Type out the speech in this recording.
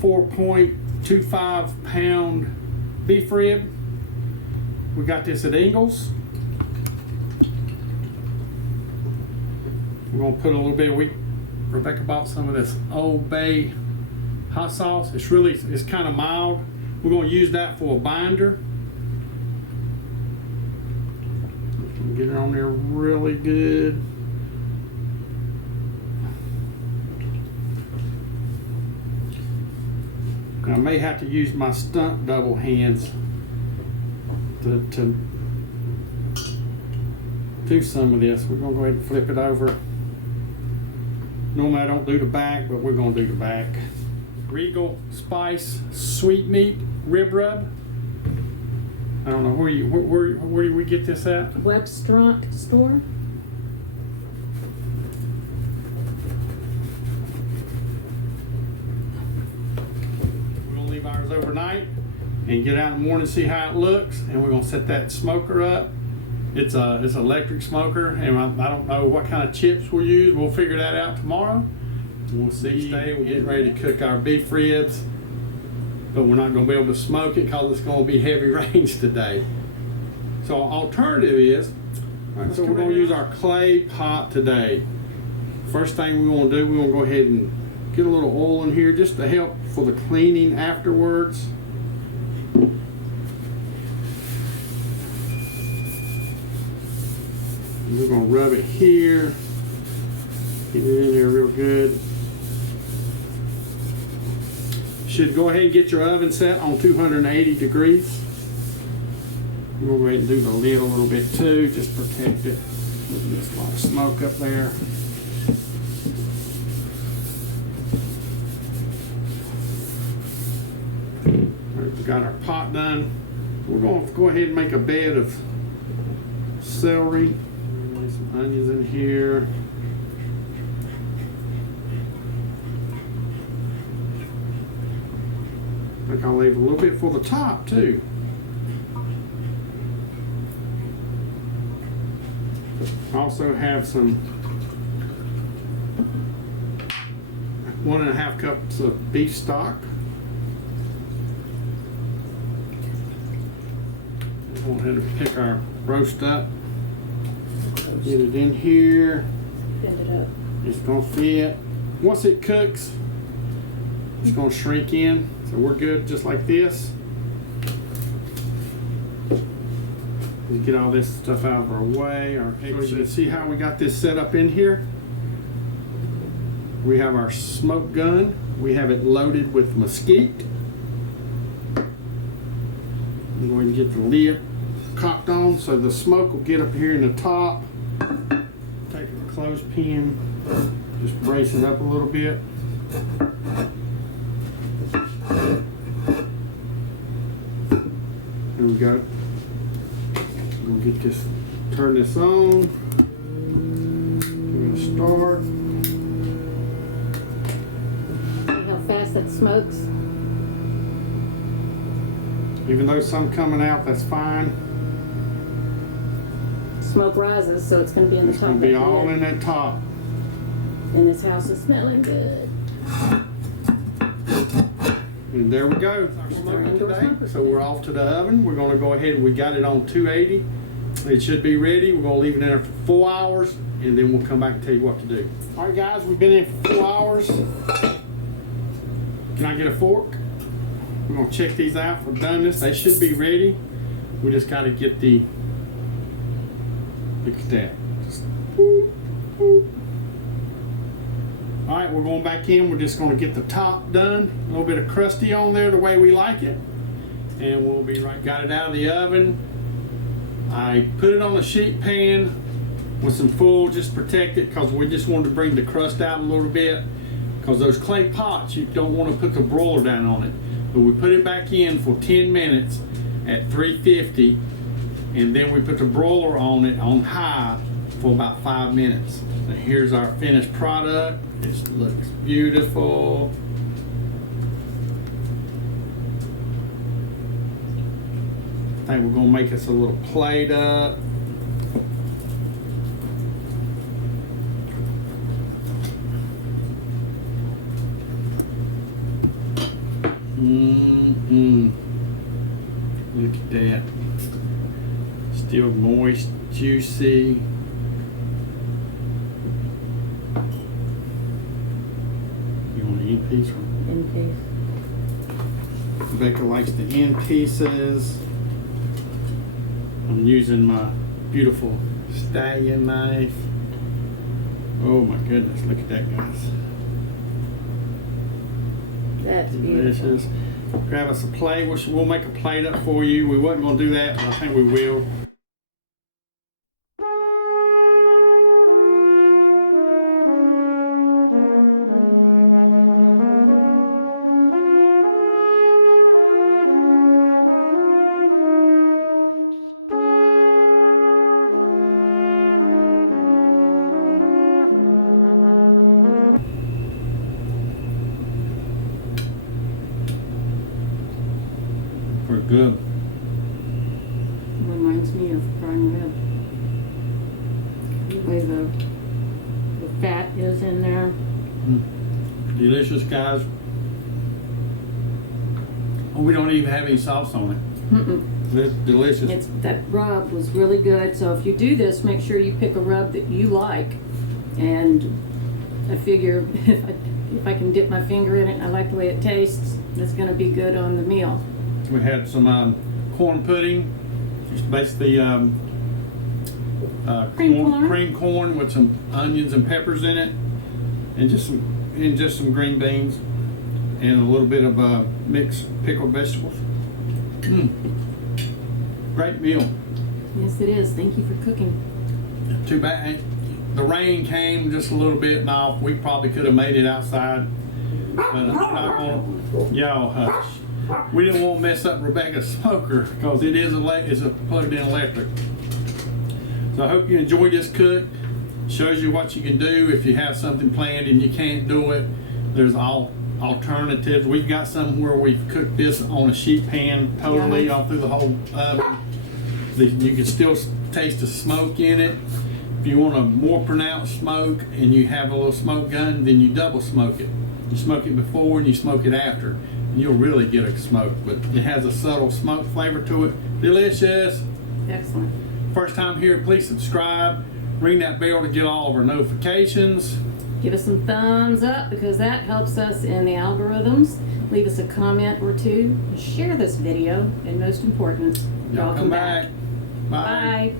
4.25 pound beef rib. We got this at Ingles. We're gonna put a little bit, Rebecca bought some of this Old Bay hot sauce. It's kind of mild. We're gonna use that for a binder. Get it on there really good. I may have to use my stunt double hands to do some of this. We're gonna go ahead and flip it over. Normally I don't do the back, but we're gonna do the back. Regal Spice Sweet Meat Rib Rub. I don't know where do we get this at? Webstront store. Ours overnight and get out in the morning and see how it looks, and we're gonna set that smoker up. It's an electric smoker, and I don't know what kind of chips we'll use. We'll figure that out tomorrow. We'll see. Today we're getting ready to cook our beef ribs, but we're not gonna be able to smoke it because it's gonna be heavy rains today. So alternative is, so we're gonna use our clay pot today. First thing we're gonna do, we're gonna go ahead and get a little oil in here just to help for the cleaning afterwards. And we're gonna rub it here, get it in there real good. Should go ahead and get your oven set on 280 degrees. We'll go ahead and do the lid a little bit too, just protect it. There's a lot of smoke up there. We got our pot done. We're going to go ahead and make a bed of celery. Lay some onions in here. I think I'll leave a little bit for the top too. Also have some 1.5 cups of beef stock. Go ahead and pick our roast up. Get it in here. Bend it up. It's gonna fit. Once it cooks, it's gonna shrink in. So we're good just like this. Let's get all this stuff out of our way. So you can see how we got this set up in here. We have our smoke gun. We have it loaded with mesquite. I'm going to get the lid cocked on so the smoke will get up here in the top. Take a clothespin, just brace it up a little bit. There we go. We'll get this, turn this on. We're going to start. See how fast that smokes? Even though some coming out, that's fine. Smoke rises, so it's going to be in the It's top. going to be all in that top. And this house is smelling good. And there we go. Our smoker today. So we're off to the oven. We're going to go ahead. We got it on 280. It should be ready. We're going to leave it in there for 4 hours, and then we'll come back and tell you what to do. All right, guys, we've been in for 4 hours. Can I get a fork? We're going to check these out for doneness. They should be ready. We just got to get the, look at that. Just, boop, boop. All right, we're going back in. We're just going to get the top done. A little bit of crusty on there the way we like it. And we'll be right. Got it out of the oven. I put it on a sheet pan with some foil, just protect it, because we just wanted to bring the crust out a little bit. Because those clay pots, you don't want to put the broiler down on it. But we put it back in for 10 minutes at 350, and then we put the broiler on it on high for about 5 minutes. And here's our finished product. It looks beautiful. I think we're gonna make us a little plate up. Look at that. Still moist, juicy. You want an end piece? In case. Becca likes the end pieces. I'm using my beautiful stallion knife. Oh my goodness, look at that, guys. That's beautiful. Delicious. Grab us a plate. We'll make a plate up for you. We wasn't going to do that, but I think we will. We're good. Reminds me of prime rib. The way the fat is in there. Delicious, guys. Oh, we don't even have any sauce on it. It's delicious. That rub was really good. So if you do this, make sure you pick a rub that you like. And I figure if I can dip my finger in it and I like the way it tastes, it's going to be good on the meal. We had some corn pudding. It's basically cream corn with some onions and peppers in it, and just some green beans, and a little bit of mixed pickled vegetables. Great meal. Yes, it is. Thank you for cooking. Too bad the rain came just a little bit off. We probably could have made it outside, but I'm not gonna. Y'all hush. We didn't want to mess up Rebecca's smoker because it is it's a plugged-in electric. So I hope you enjoyed this cook. Shows you what you can do if you have something planned and you can't do it. There's all alternatives. We've got some where we've cooked this on a sheet pan totally all through the whole oven. You can still taste the smoke in it. If you want a more pronounced smoke and you have a little smoke gun, then you double smoke it. You smoke it before and you smoke it after. You'll really get a smoke, but it has a subtle smoke flavor to it. Delicious. Excellent. First time here, please subscribe. Ring that bell to get all of our notifications. Give us some thumbs up because that helps us in the algorithms. Leave us a comment or two. Share this video, and most important, Y'all come back. Bye. Bye.